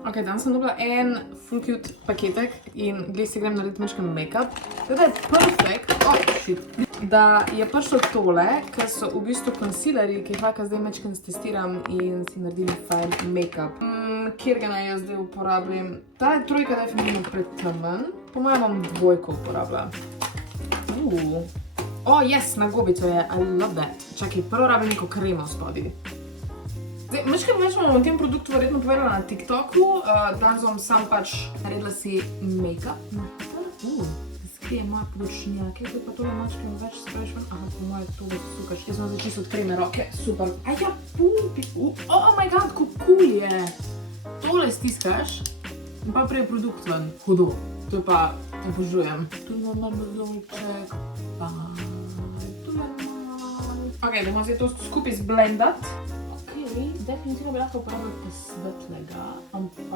Ok, danes sem dobila en full cute paketek in glej si grem narediti mečken make-up. Teda je perfect, da je prišlo tole, ker so v bistvu concealerji, ki jih lahko zdaj mečken testiram in si naredim fajn make-up. Kjer ga naj jaz zdaj uporabljam? Ta je trojka definitivno pretemen, po mojem bom dvojko uporabljala. Yes, na gobico je, I love that. Čakaj, prvo rabim neko kremo spodaj. Zdaj, mečkaj več bom o tem produktu verjetno povedala na TikToku, danes bom sam pač naredila si make-up. Skrije moje pločnjake, zdaj pa tole mačke več spraviš ven. Aha, po moje tole sukaš, jaz sem zdaj čisto od kreme roke, super. Ja, pumpi, oh my god, kako cool je. Tole stiskaš in pa prije produkt ven, hudo. To je pa, obožujem. Tu je normalno dolček, pa tu je malo. Ok, bomo zdaj to skupaj zblendat. Definitivno bi lahko uporabljati svetlega, ampak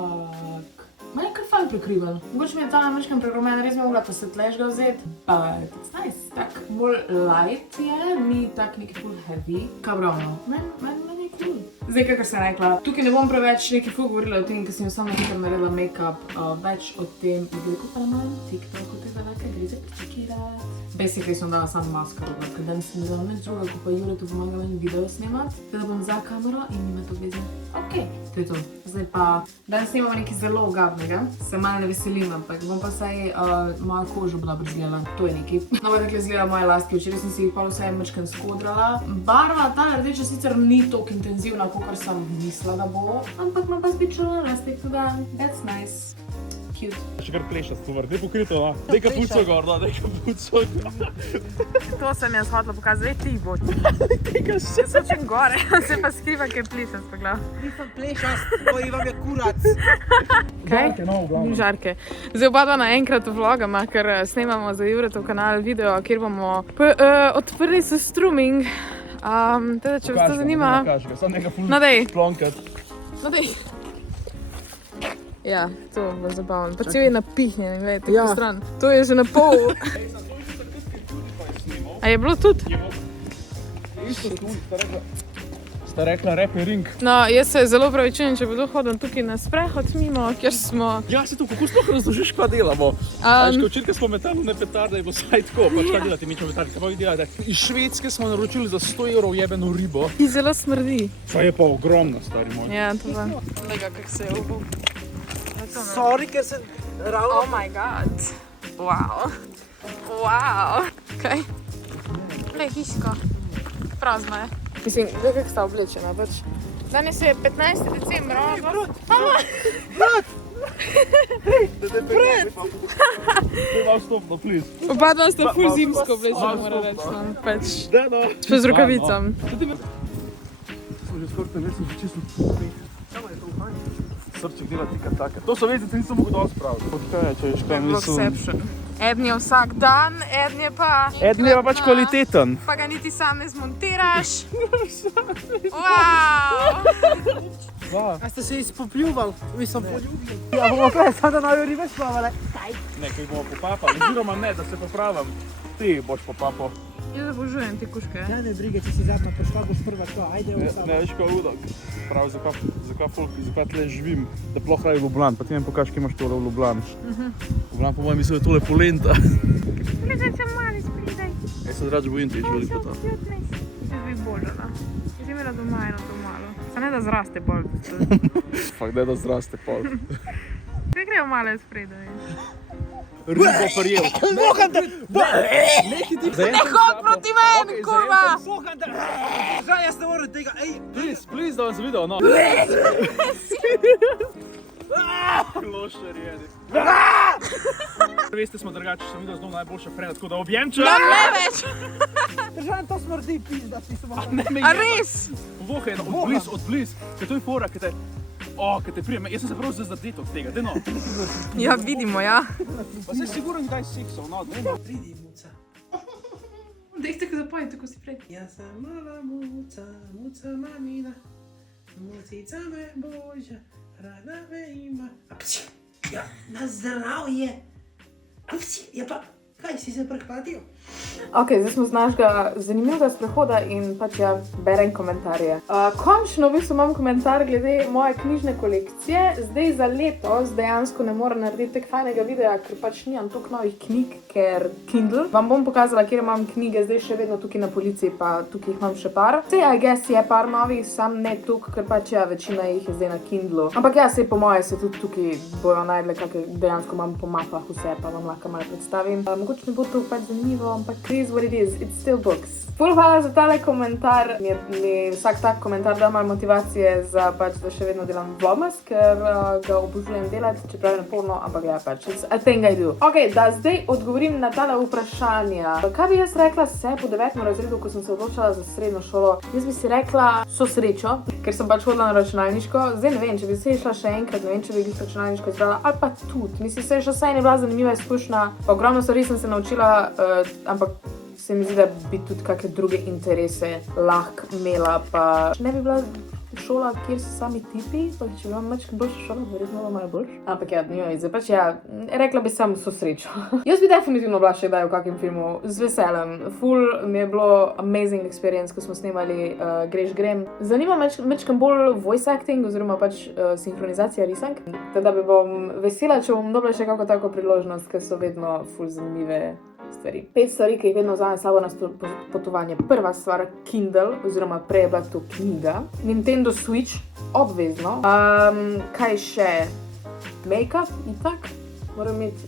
manj je kar fajn prekrivan. Mogoče mi je ta mečken prerumen, res bi mogla ta svetležga vzeti, but it's nice. Tak bolj light je, ni tak neki full heavy. Kaj pravno? Meni je cool. Zdaj, kakor sem rekla, tukaj ne bom preveč nekaj ful govorila o tem, ker sem samo nekaj naredila make-up, več o tem izgledu pa na mojem TikToku, tega lahko gre za prečekirati. Basically sem dala samo maskaro, ker danes sem dala nič druga, ko pa Juretu pomagala in video snemat, teda bom za kamero in nima to veze. Ok, to je to. Zdaj pa, danes snimamo nekaj zelo ogabnega, se malo ne veselim, ampak bom pa saj moja koža bila brzgela, to je nekaj. No, bo takle izgleda moje lastke, včeraj sem si jih pa vsaj mečken skodrala. Barva ta rdeča sicer ni toliko intenzivna, kakor sem mislila, da bo, ampak ima pa zbičala lastke, tudi that's nice. Cute. Še kar pleša stvar, ne pokrito, no? Daj kapuco gor, no, daj kapuco gor. To sem jaz hotela pokazati, vej ti bo. Tega še. Jaz hočem gore, se pa skriva, kaj plešast po glav. Nisem plešast, koji vam je kurac. Žarke, no, v glavno. Žarke. Zdaj oba dva naenkrat vlogama, ker snemamo za Juretov kanal video, kjer bomo odprli se streaming. Teda, če vas to zanima... Sam nekaj full No, dej. plonkat. No, dej. Ja, to bo zabavno. Pa cel je napihnjen, gledajte, tako stran. To je že na pol. A je bilo tudi? Isto tu, sta rekla rap je ring. No, jaz se zelo pravičujem, če bodo hodil tukaj na sprehod mimo, kjer smo... Ja, si to, kako sploh razložiš, kva delamo? Ko včerke smo metali ne petarde, je bo saj tako, pač kaj delati, mi ćemo petarde, kaj pa vi delate? Iz Švedske smo naročili za 100 € jebeno ribo. Ki zelo smrdi. To je pa ogromno, stari moj. Ja, to pa. Lega, kak se je obul. Sorry, ker sem ravno... Oh my god. Wow. Wow. Kaj? Le, hiško. Prazno je. Mislim, gledaj, kak sta oblečena, pač. Danes je 15. decembra. Brat! Treba vstopno, please. Oba dva sta ful zimsko oblečena, mora reči, no. Pač. Da, no. Pa z rokavicam. Smo že skoraj te že čisto srček dela tika taka. To so veznice, nisem mogel dosti praviti. Odkaj je, če ješ kaj mislim... Vlogception. Eden je vsak dan, eden je pa... Eden je pa pač kvaliteten. Pa ga niti sam ne zmontiraš. Wow! A ste se izpopljuval? Mislim, poljubil. Ja, bomo kaj, samo da nove ribe splavale. Nekaj bomo popapali, oziroma ne, da se popravim. Ti boš popapal. Jaz obožujem te kuške. Ja, ne brige, če si zadnja prišla, boš prva to, ajde v sabo. Ne, veš kaj udak. Prav, zakaj tle živim, da ploh raje v Ljubljani. Pa ti mi pokaž, kje imaš tole v Ljubljani. V Ljubljani po mojem misli, da je tole polenta. Gledaj, če mali spridaj. Jaz se draže bojim teč veliko tam. Jaz bi božala. Jaz imela doma eno to malo. Sa ne da zraste pol. Fak, ne da zraste pol. Kaj grejo male spredaj? Ribo prijel. Moham te! Ne hod proti meni, kurva! Moham te! Žal, jaz ne moram tega, ej! Please, da vas video, no. Lošer jedi. Veste smo drugače, sem videl znov najboljša frenda, tako da objemča. Da ne več! Držan, to smrdi, pizda, ti se malo. A res? Vohe, od bliz, ker to je fora, ker te... Ker te prijem, jaz sem se prav zadet od tega, deno. Ja, vidimo, ja. Pa se siguran kdaj seksov, no, deno. Pridi, muca. Dej tako zapoj, tako si prej. Ja sam mala muca, muca mamina, mucica me božja, rada me ima. Ja, na zdravje. Ja pa, kaj si se prehvatio? Ok, zdaj smo z našega zanimivega sprehoda in pač ja, berem komentarje. Končno v bistvu imam komentar glede moje knjižne kolekcije. Zdaj za letos dejansko ne morem narediti tak fajnega videa, ker pač nimam toliko novih knjig, ker Kindle. Vam bom pokazala, kjer imam knjige, zdaj še vedno tukaj na polici, pa tukaj jih imam še par. Sej, I guess, je par novih, sam ne tukaj, ker pač ja, večina jih je zdaj na Kindlu. Ampak ja, sej po moje se tudi tukaj bojo najdle, kakve dejansko imam po mapah vse, pa vam lahko malo predstavim. Mogoče ne bo to pač zanimivo, ampak what it is, it's still books. Ful hvala za tale komentar, mi vsak tak komentar da malo motivacije za pač, da še vedno delam vlogmas, ker ga obožujem delati, čeprav je naporno, ampak ja pač, it's a thing I do. Ok, da zdaj odgovorim na tale vprašanja. Kaj bi jaz rekla se po 9. razredu, ko sem se odločila za srednjo šolo? Jaz bi si rekla so srečo, ker sem pač hodila na računalniško. Zdaj ne vem, če bi se išla še enkrat, ne vem, če bi računalniško izbrala, ali pa tudi. Mislim, se je še vsaj ne bila zanimiva izkušnja, pa ogromno stvari sem se naučila, ampak se mi zdi, da bi tudi kakšne druge interese lahko imela, pa ne bi bila šola, kjer so sami tipi, pa če bi imela malo boljša šola, verjetno bila malo boljša. Ampak ja, njo izve, pač ja, rekla bi samo so srečo. Jaz bi definitivno bila še kdaj v kakem filmu, z veseljem. Ful mi je bilo amazing experience, ko smo snemali Greš grem. Zanima me mečkam bolj voice acting, oziroma pač sinhronizacija risank. Teda bi bom vesela, če bom dobila še kako tako priložnost, ker so vedno ful zanimive stvari. 5 stvari, ki jih vedno vzamem s sabo na potovanje. Prva stvar, Kindle, oziroma prej je bila to knjiga. Nintendo Switch, obvezno. Kaj še? Make-up, itak. Moram imeti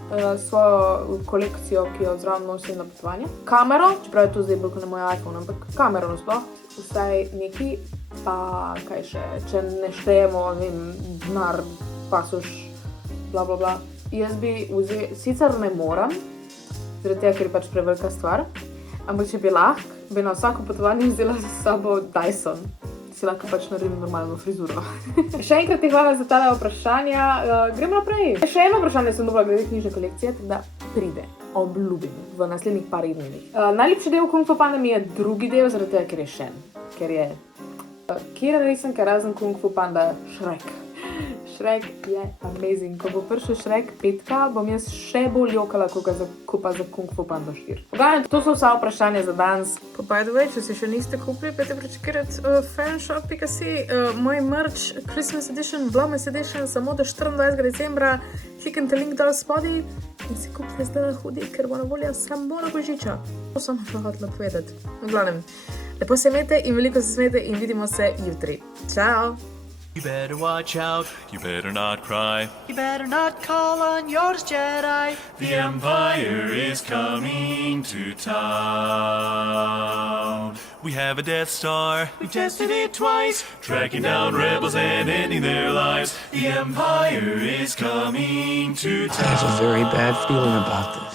svojo kolekcijo, ki jo zraven nosim na potovanje. Kamero, čeprav je to zdaj bolj kot na moj iPhone, ampak kamero nasploh. Vsaj neki. Pa kaj še? Če ne štejemo, ne vem, denar, pasoš, bla bla bla. Jaz bi vzela, sicer ne moram, zaradi tega, ker je pač prevelika stvar. Ampak če bi lahko, bi na vsako potovanje vzela s sabo Dyson. Si lahko pač naredim normalno frizuro. Še enkrat ti hvala za tale vprašanja. Gremo naprej. Še eno vprašanje sem dobila glede knjižne kolekcije, tako da pride. Obljubim v naslednjih par dnevih. Najlepši del Kung Fu Panda mi je drugi del, zaradi tega, ker je Shen. Ker je... Kjer risanka razen Kung Fu Panda? Shrek. Shrek je amazing. Ko bo prišel Shrek 5, bom jaz še bolj jokala, ko pa za Kung Fu Panda 4. Pogajam, to so vsa vprašanja za danes. Pa by the way, če se še niste kupili, pejte prečekirati fanshop.si, moj merch Christmas edition, Vlogmas edition, samo do 24. decembra. Kliknite link dol spodaj in si kupite zdaj hudi, ker bo na voljo samo na Božiča. To sem še hotela povedati. V glavnem, lepo se imejte in veliko se smejte in vidimo se jutri. Ciao! You better watch out, you better not cry, you better not call on yours Jedi. The Empire is coming to town. We have a Death Star, we've tested it twice, tracking down rebels and ending their lives. The Empire is coming to town. I have a very bad feeling about this.